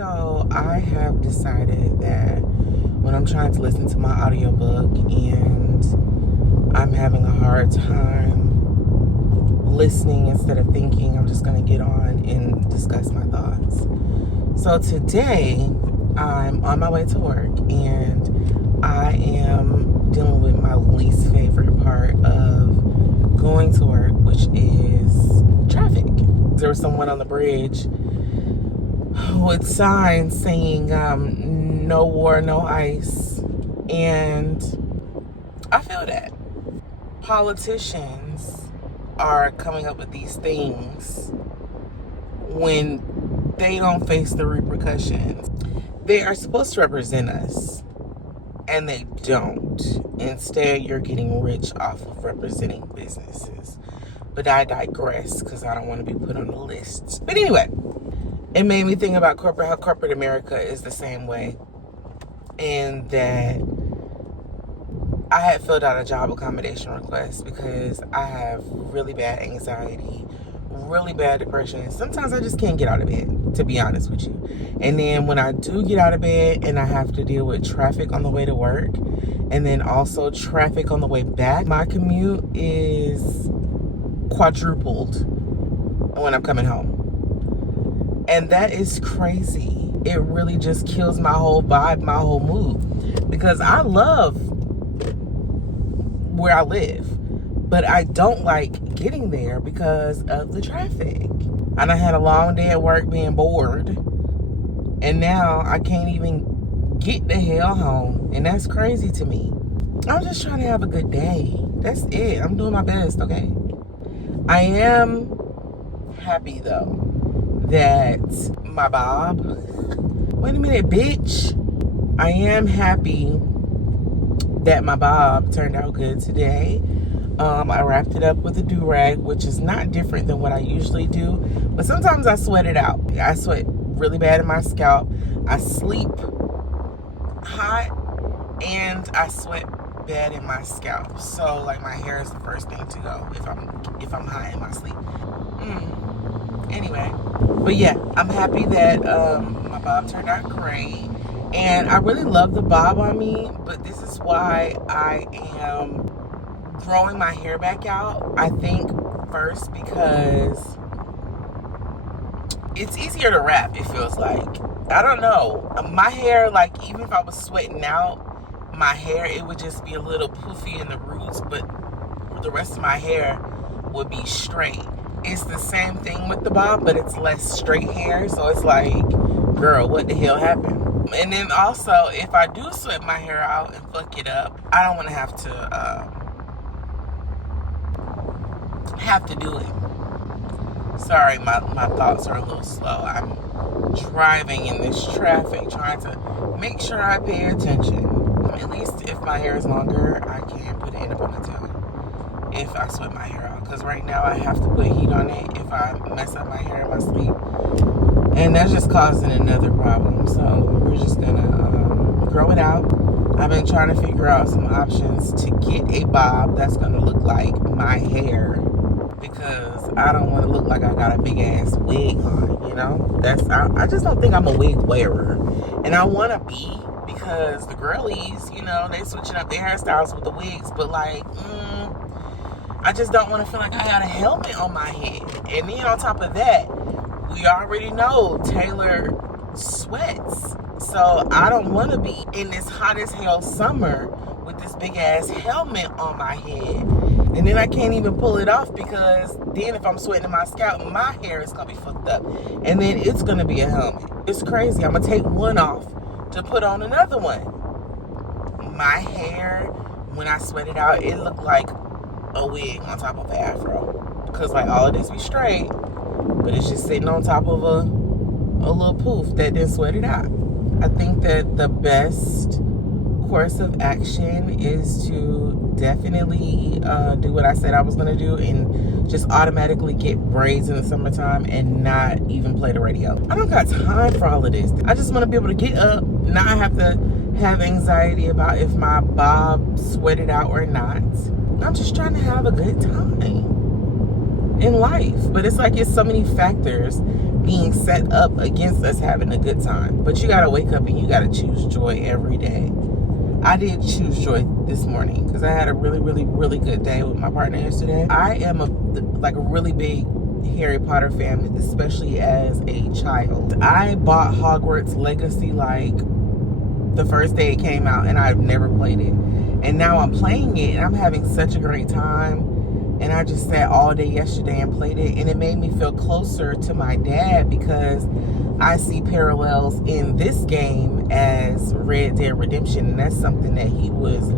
So I have decided that when I'm trying to listen to my audiobook and I'm having a hard time listening instead of thinking, I'm just going to get on and discuss my thoughts. So today I'm on my way to work and I am dealing with my least favorite part of going to work, which is traffic. There was someone on the bridge with signs saying no war, no ice. And I feel that. Politicians are coming up with these things when they don't face the repercussions. They are supposed to represent us, and they don't. Instead, you're getting rich off of representing businesses. But I digress because I don't want to be put on the list. But anyway, it made me think about how corporate America is the same way. And that I had filled out a job accommodation request because I have really bad anxiety, really bad depression. Sometimes I just can't get out of bed, to be honest with you. And then when I do get out of bed and I have to deal with traffic on the way to work and then also traffic on the way back, my commute is quadrupled when I'm coming home. And that is crazy. It really just kills my whole vibe, my whole mood. Because I love where I live, but I don't like getting there because of the traffic. And I had a long day at work being bored, and now I can't even get the hell home, and that's crazy to me. I'm just trying to have a good day. That's it. I'm doing my best, okay? I am happy though that my Bob, wait a minute, bitch. I am happy that my Bob turned out good today. I wrapped it up with a do-rag, which is not different than what I usually do, but sometimes I sweat it out. I sweat really bad in my scalp. I sleep hot and I sweat bad in my scalp. So like my hair is the first thing to go if I'm hot in my sleep. Anyway, but yeah, I'm happy that my Bob turned out great. And I really love the bob on me, but this is why I am growing my hair back out. I think first because it's easier to wrap, it feels like. I don't know. My hair, like even if I was sweating out my hair, it would just be a little poofy in the roots, but the rest of my hair would be straight. It's the same thing with the bob, but it's less straight hair. So it's like, girl, what the hell happened? And then also, if I do sweat my hair out and fuck it up, I don't want to have to do it. Sorry, my thoughts are a little slow. I'm driving in this traffic, trying to make sure I pay attention. At least if my hair is longer, I can put it in a ponytail if I sweat my hair out. Because right now I have to put heat on it if I mess up my hair in my sleep. And that's just causing another problem. So we're just gonna grow it out. I've been trying to figure out some options to get a bob that's gonna look like my hair, because I don't want to look like I got a big ass wig on, you know? I just don't think I'm a wig wearer. And I want to be, because the girlies, you know, they switching up their hairstyles with the wigs, but like, I just don't want to feel like I got a helmet on my head. And then on top of that, we already know Taylor sweats. So I don't want to be in this hot as hell summer with this big ass helmet on my head. And then I can't even pull it off, because then if I'm sweating in my scalp, my hair is going to be fucked up. And then it's going to be a helmet. It's crazy. I'm going to take one off to put on another one. My hair, when I sweat it out, it looked like a wig on top of an afro. Because like all of this be straight, but it's just sitting on top of a little poof that didn't sweat it out. I think that the best course of action is to definitely do what I said I was going to do and just automatically get braids in the summertime and not even play the radio. I don't got time for all of this. I just want to be able to get up, not have to have anxiety about if my bob sweated out or not. I'm just trying to have a good time. in life. But it's like it's so many factors being set up against us having a good time. But you got to wake up and you got to choose joy every day. I did choose joy this morning because I had a really, really, really good day with my partner yesterday. I am a really big Harry Potter fan, especially as a child. I bought Hogwarts Legacy like the first day it came out, and I've never played it. And now I'm playing it, and I'm having such a great time. And I just sat all day yesterday and played it, and it made me feel closer to my dad because I see parallels in this game as Red Dead Redemption, and that's something that he was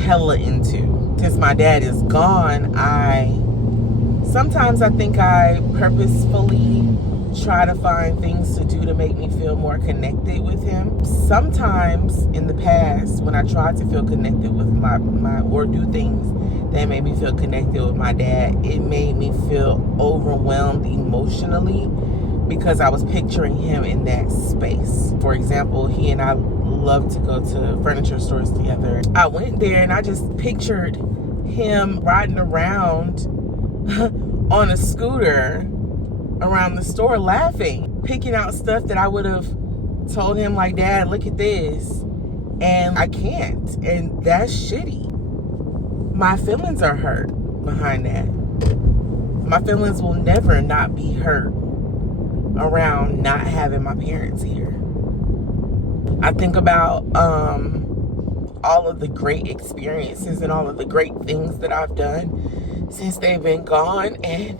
hella into. Since my dad is gone, sometimes I think I purposefully try to find things to do to make me feel more connected with him. Sometimes in the past, when I tried to feel connected with my or do things that made me feel connected with my dad, it made me feel overwhelmed emotionally because I was picturing him in that space. For example, he and I love to go to furniture stores together. I went there and I just pictured him riding around on a scooter around the store laughing, picking out stuff that I would have told him like, Dad, look at this. And I can't. And that's shitty. My feelings are hurt behind that. My feelings will never not be hurt around not having my parents here. I think about all of the great experiences and all of the great things that I've done since they've been gone, and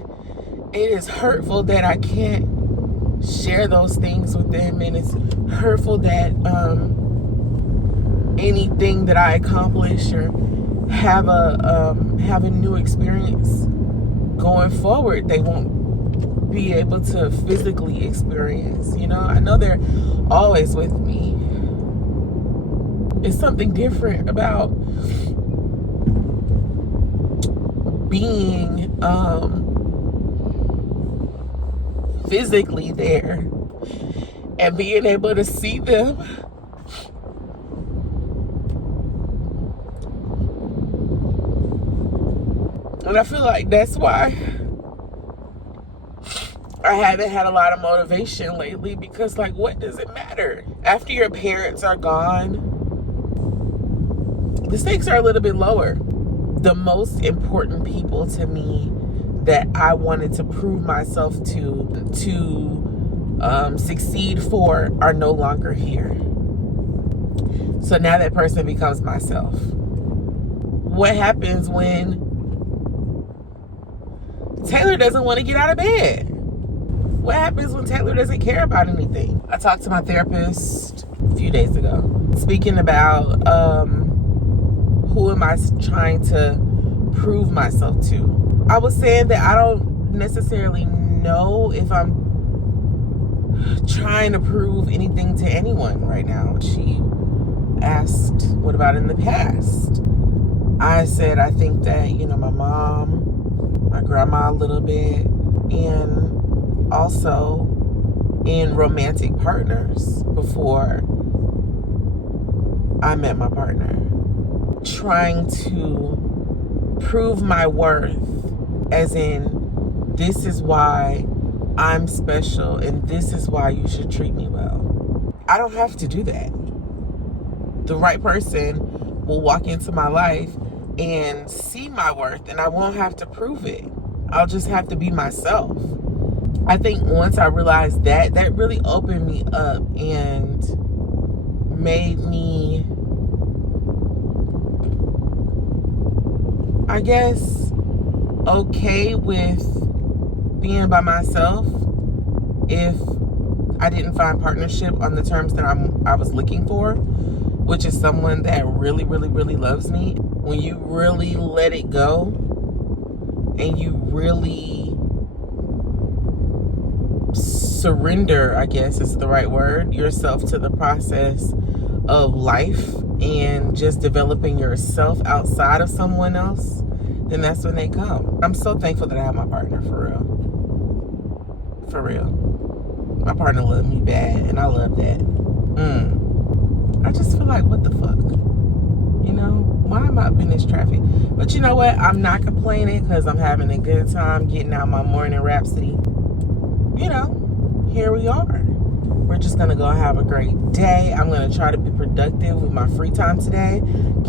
it is hurtful that I can't share those things with them, and it's hurtful that anything that I accomplish or have a new experience going forward, they won't be able to physically experience. You know, I know they're always with me. It's something different about being physically there and being able to see them. And I feel like that's why I haven't had a lot of motivation lately, because like, what does it matter? After your parents are gone, the stakes are a little bit lower. The most important people to me that I wanted to prove myself to succeed for are no longer here. So now that person becomes myself. What happens when Taylor doesn't want to get out of bed? What happens when Taylor doesn't care about anything? I talked to my therapist a few days ago, speaking about who am I trying to prove myself to. I was saying that I don't necessarily know if I'm trying to prove anything to anyone right now. She asked, what about in the past? I said, I think that, my mom, my grandma a little bit, and also in romantic partners before I met my partner. Trying to prove my worth, as in, this is why I'm special and this is why you should treat me well. I don't have to do that. The right person will walk into my life and see my worth, and I won't have to prove it. I'll just have to be myself. I think once I realized that really opened me up and made me, I guess, okay with being by myself if I didn't find partnership on the terms that I was looking for, which is someone that really, really, really loves me. When you really let it go and you really surrender, I guess is the right word, yourself to the process of life and just developing yourself outside of someone else, then that's when they come. I'm so thankful that I have my partner, for real. For real. My partner loved me bad, and I love that. I just feel like, what the fuck? why am I up in this traffic? But you know what? I'm not complaining because I'm having a good time getting out my Morning Rhapsody. You know, here we are. We're just going to go have a great day. I'm going to try to be productive with my free time today.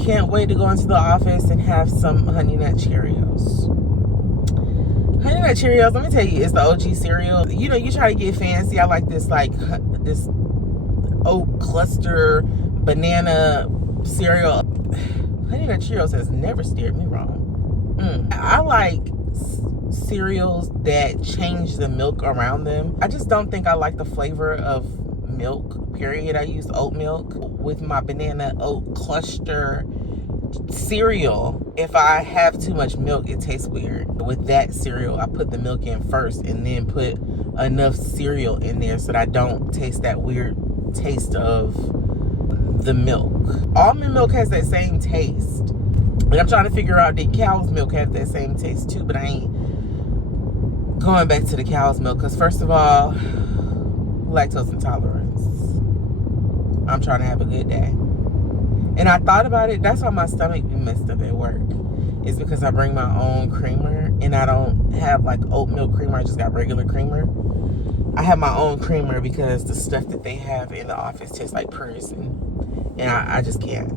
Can't wait to go into the office and have some Honey Nut Cheerios. Honey Nut Cheerios, let me tell you, it's the OG cereal. You know, you try to get fancy. I like this oat cluster banana cereal. Honey Nut Cheerios has never steered me wrong. I like cereals that change the milk around them. I just don't think I like the flavor of milk, period. I use oat milk with my banana oat cluster cereal. If I have too much milk, it tastes weird. With that cereal, I put the milk in first and then put enough cereal in there so that I don't taste that weird taste of the milk. Almond milk has that same taste. And I'm trying to figure out, did cow's milk have that same taste too? But I ain't going back to the cow's milk because, first of all, lactose intolerance. I'm trying to have a good day. And I thought about it. That's why my stomach be messed up at work. It's because I bring my own creamer and I don't have like oat milk creamer. I just got regular creamer. I have my own creamer because the stuff that they have in the office tastes like prison. And I just can't.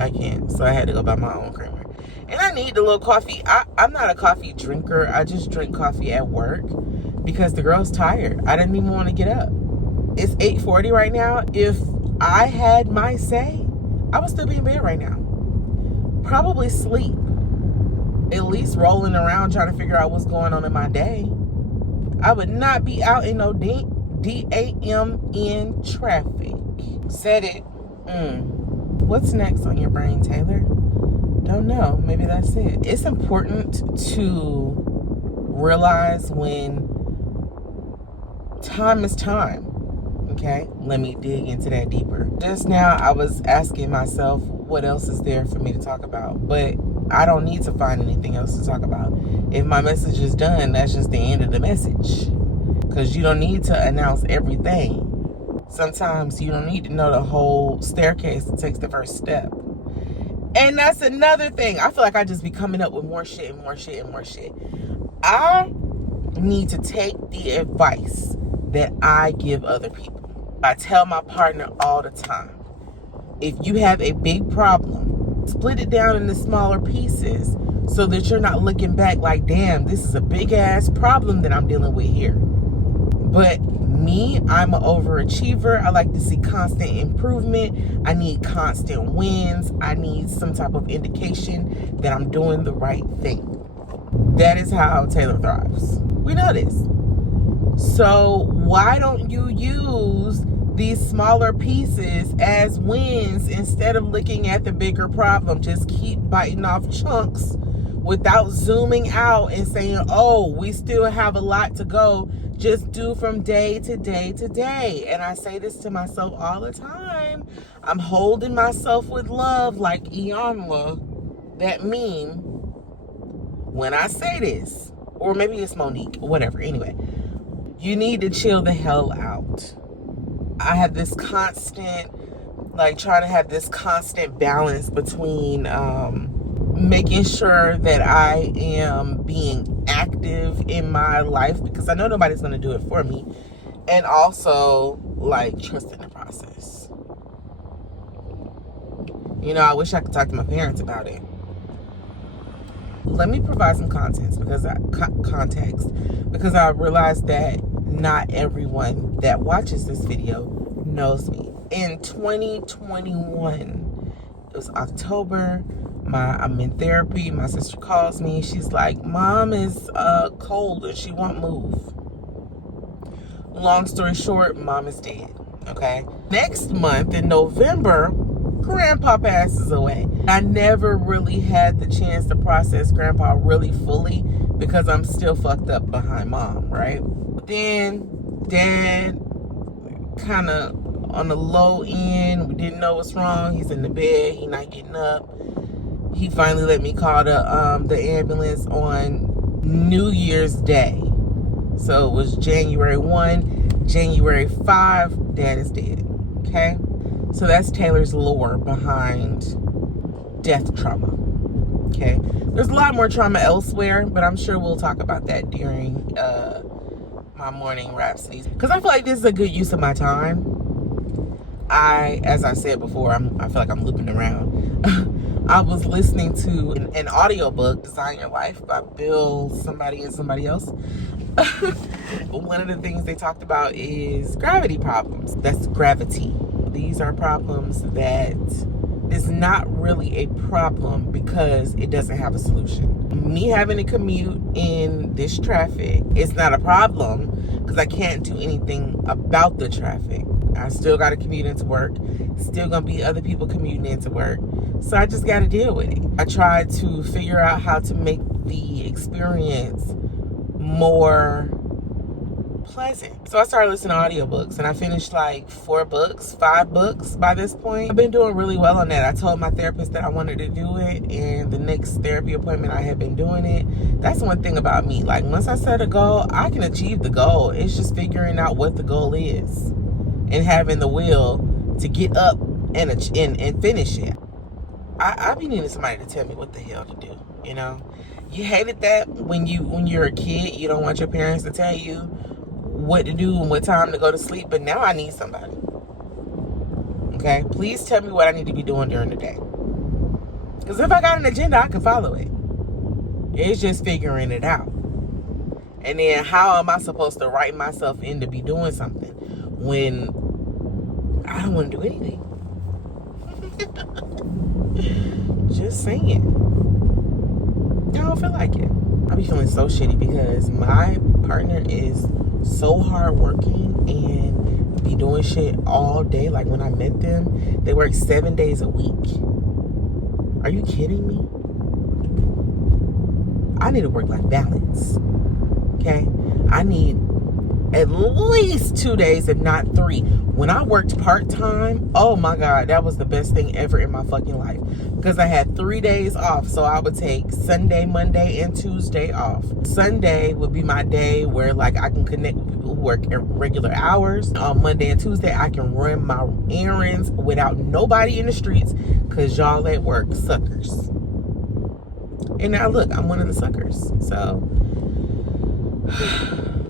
I can't. So I had to go buy my own creamer. And I need the little coffee. I'm not a coffee drinker. I just drink coffee at work because the girl's tired. I didn't even want to get up. It's 8:40 right now. If I had my say, I would still be in bed right now. Probably sleep. At least rolling around trying to figure out what's going on in my day. I would not be out in no DAMN traffic. Said it. What's next on your brain, Taylor? Don't know. Maybe that's it. It's important to realize when time is time. Okay? Let me dig into that deeper. Just now, I was asking myself, what else is there for me to talk about? But I don't need to find anything else to talk about. If my message is done, that's just the end of the message. Because you don't need to announce everything. Sometimes you don't need to know the whole staircase that takes the first step. And that's another thing. I feel like I just be coming up with more shit and more shit and more shit. I need to take the advice that I give other people. I tell my partner all the time, if you have a big problem, split it down into smaller pieces so that you're not looking back like, damn, this is a big ass problem that I'm dealing with here. But me, I'm an overachiever. I like to see constant improvement. I need constant wins. I need some type of indication that I'm doing the right thing. That is how Taylor thrives. We know this. So why don't you use these smaller pieces as wins instead of looking at the bigger problem? Just keep biting off chunks without zooming out and saying, oh, we still have a lot to go. Just do from day to day to day. And I say this to myself all the time. I'm holding myself with love like Iyanla, that meme, when I say this. Or maybe it's Monique, whatever. Anyway, you need to chill the hell out. I have this constant, trying to have this constant balance between making sure that I am being active in my life, because I know nobody's going to do it for me, and also trusting the process. You know, I wish I could talk to my parents about it. Let me provide some context because I realized that not everyone that watches this video knows me. In 2021, it was October. I'm in therapy. My sister calls me. She's like, Mom is cold and she won't move. Long story short, Mom is dead. Okay. Next month in November, Grandpa passes away. I never really had the chance to process Grandpa really fully because I'm still fucked up behind Mom, right? Then Dad kind of on the low end. We didn't know what's wrong. He's in the bed. He's not getting up. He finally let me call the ambulance on New Year's Day. So it was January 1, January 5, Dad is dead. Okay? So that's Taylor's lore behind death trauma. Okay, there's a lot more trauma elsewhere, but I'm sure we'll talk about that during my morning rhapsodies, because I feel like this is a good use of my time. As I said before, I feel like I'm looping around. I was listening to an audiobook, Design Your Life, by Bill somebody and somebody else. One of the things they talked about is gravity problems. That's gravity. These are problems that is not really a problem because it doesn't have a solution. Me having to commute in this traffic, it's not a problem because I can't do anything about the traffic. I still got to commute into work. Still going to be other people commuting into work. So I just got to deal with it. I tried to figure out how to make the experience more pleasant. So I started listening to audiobooks, and I finished like 5 books by this point. I've been doing really well on that. I told my therapist that I wanted to do it, and the next therapy appointment I have been doing it. That's one thing about me. Like, once I set a goal, I can achieve the goal. It's just figuring out what the goal is and having the will to get up and finish it. I be needing somebody to tell me what the hell to do, you know? You hated that when you're a kid, you don't want your parents to tell you what to do and what time to go to sleep, but now I need somebody. Okay? Please tell me what I need to be doing during the day. Because if I got an agenda, I can follow it. It's just figuring it out. And then how am I supposed to write myself in to be doing something when I don't want to do anything? Just saying. I don't feel like it. I be feeling so shitty because my partner is so hardworking and be doing shit all day. Like, when I met them, they work 7 days a week. Are you kidding me? I need a work-life balance. Okay? I need at least 2 days, if not 3. When I worked part-time, oh my God, that was the best thing ever in my fucking life. Because I had 3 days off, so I would take Sunday, Monday, and Tuesday off. Sunday would be my day where, like, I can connect with people who work at regular hours. On Monday and Tuesday, I can run my errands without nobody in the streets, because y'all at work suckers. And now look, I'm one of the suckers. So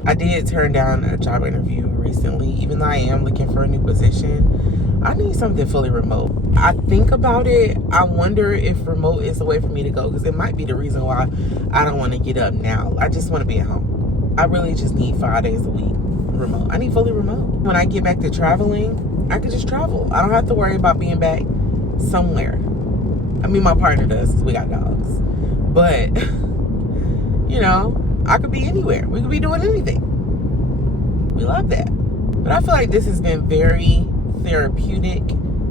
I did turn down a job interview recently, even though I am looking for a new position. I need something fully remote. I think about it. I wonder if remote is the way for me to go, because it might be the reason why I don't want to get up now. I just want to be at home. I really just need 5 days a week remote. I need fully remote. When I get back to traveling, I can just travel. I don't have to worry about being back somewhere. I mean, my partner does, because we got dogs. But, you know, I could be anywhere. We could be doing anything. We love that. But I feel like this has been very therapeutic.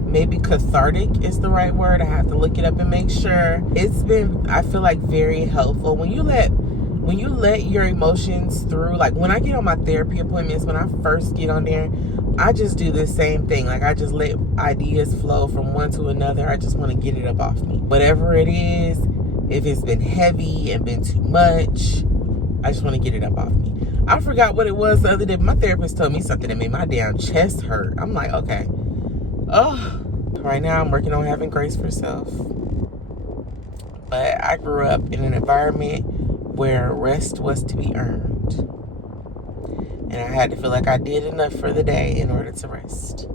Maybe cathartic is the right word. I have to look it up and make sure. It's been, I feel like, very helpful. When you let your emotions through, like when I get on my therapy appointments, when I first get on there, I just do the same thing. Like, I just let ideas flow from one to another. I just want to get it up off me. Whatever it is, if it's been heavy and been too much, I just want to get it up off me. I forgot what it was the other day. My therapist told me something that made my damn chest hurt. I'm like, okay. Oh, right now I'm working on having grace for self. But I grew up in an environment where rest was to be earned. And I had to feel like I did enough for the day in order to rest.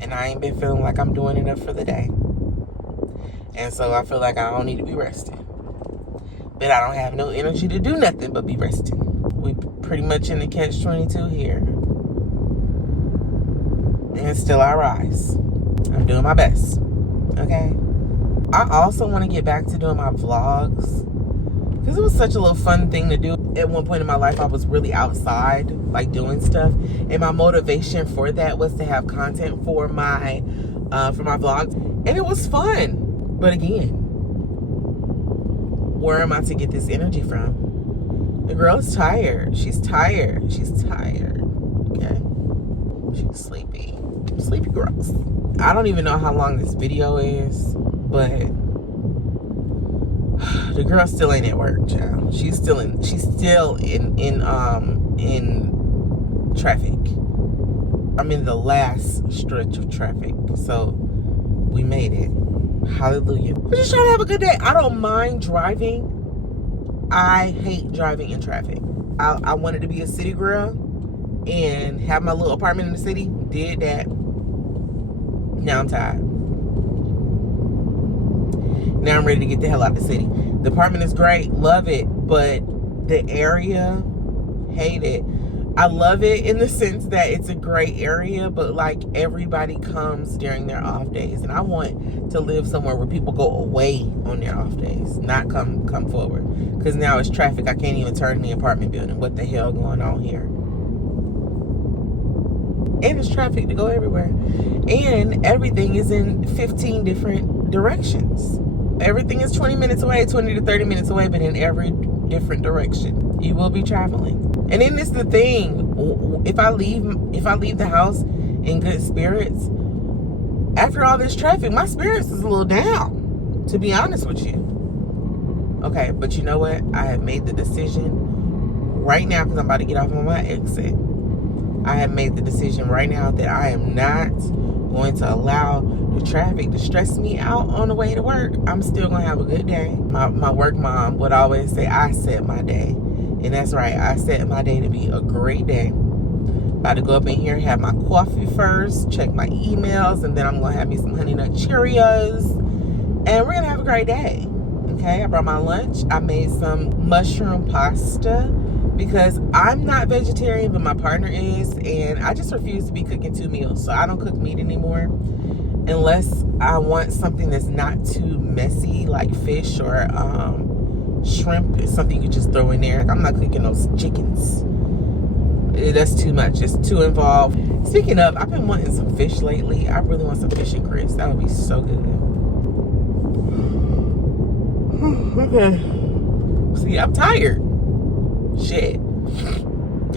And I ain't been feeling like I'm doing enough for the day. And so I feel like I don't need to be resting. But I don't have no energy to do nothing but be resting. We pretty much in the catch-22 here. And still I rise. I'm doing my best. Okay? I also want to get back to doing my vlogs, because it was such a little fun thing to do. At one point in my life, I was really outside, like, doing stuff. And my motivation for that was to have content for my vlogs. And it was fun. But again, where am I to get this energy from? The girl's tired. She's tired. She's tired. Okay? She's sleepy. Sleepy girls. I don't even know how long this video is, but the girl still ain't at work, child. She's still in traffic. I'm in the last stretch of traffic, so we made it. Hallelujah. I'm just trying to have a good day. I don't mind driving. I hate driving in traffic. I wanted to be a city girl and have my little apartment in the city. Did that. Now I'm tired. Now I'm ready to get the hell out of the city. The apartment is great. Love it. But the area, hate it. I love it in the sense that it's a great area, but like everybody comes during their off days. And I want to live somewhere where people go away on their off days, not come forward. Because now it's traffic. I can't even turn in the apartment building. What the hell going on here? And it's traffic to go everywhere. And everything is in 15 different directions. Everything is 20 minutes away, 20 to 30 minutes away, but in every different direction. You will be traveling. And then it's the thing, if I leave the house in good spirits, after all this traffic, my spirits is a little down, to be honest with you. Okay, but you know what? I have made the decision right now, because I'm about to get off on my exit. I have made the decision right now that I am not going to allow the traffic to stress me out on the way to work. I'm still going to have a good day. My work mom would always say, I set my day. And that's right. I set my day to be a great day. About to go up in here, have my coffee first, check my emails, and then I'm going to have me some honey nut Cheerios. And we're going to have a great day. Okay, I brought my lunch. I made some mushroom pasta because I'm not vegetarian, but my partner is, and I just refuse to be cooking 2 meals. So I don't cook meat anymore unless I want something that's not too messy, like fish or shrimp is something you just throw in there. Like, I'm not cooking those chickens. That's too much. It's too involved. Speaking of, I've been wanting some fish lately. I really want some fish and grits. That would be so good. Okay. See, I'm tired. Shit.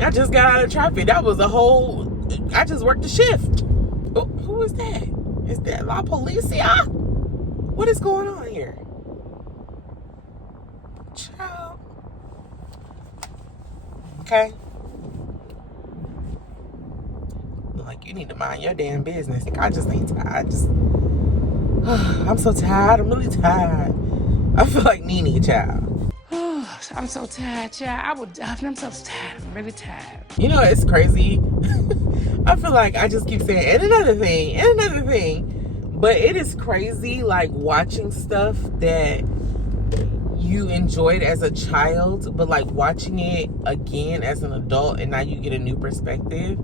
I just got out of traffic. That was I just worked a shift. Oh, who is that? Is that La Policia? What is going on here? Child. Okay. Like, you need to mind your damn business. Like, I just ain't tired. I'm so tired. I'm really tired. I feel like Nene, child. I'm so tired, child. I'm so tired. I'm really tired. You know, it's crazy. I feel like I just keep saying, and another thing. But it is crazy, like, watching stuff that you enjoyed as a child, but like watching it again as an adult, and now you get a new perspective.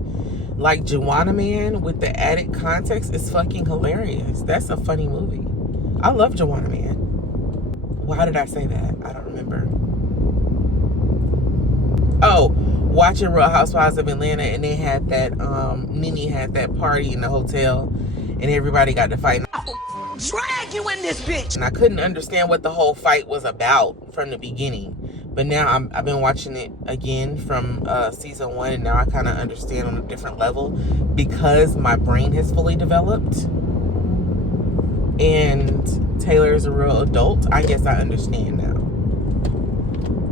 Like Juwanna Mann, with the added context, is fucking hilarious. That's a funny movie. I love Juwanna Mann. Why did I say that? I don't remember. Oh, watching Real Housewives of Atlanta, and they had that, Nene had that party in the hotel, and everybody got to fight. I'll drag you in this bitch. And I couldn't understand what the whole fight was about from the beginning. But now I've been watching it again from season 1, and now I kind of understand on a different level because my brain has fully developed. And Taylor is a real adult. I guess I understand now.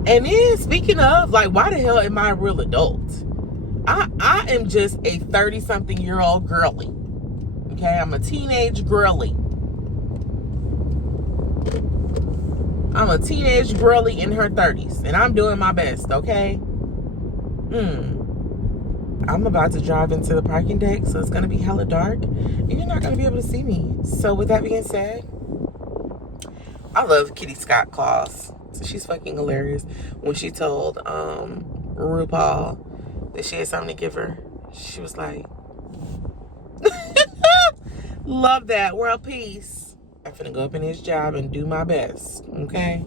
And then, speaking of, like, why the hell am I a real adult? I am just a 30-something-year-old girly. Okay? I'm a teenage girly. I'm a teenage girly in her 30s. And I'm doing my best, okay? I'm about to drive into the parking deck, so it's going to be hella dark. And you're not going to be able to see me. So, with that being said, I love Kitty Scott Claus. So she's fucking hilarious. When she told RuPaul that she had something to give her, she was like, love that. World peace. I'm finna go up in this job and do my best. Okay?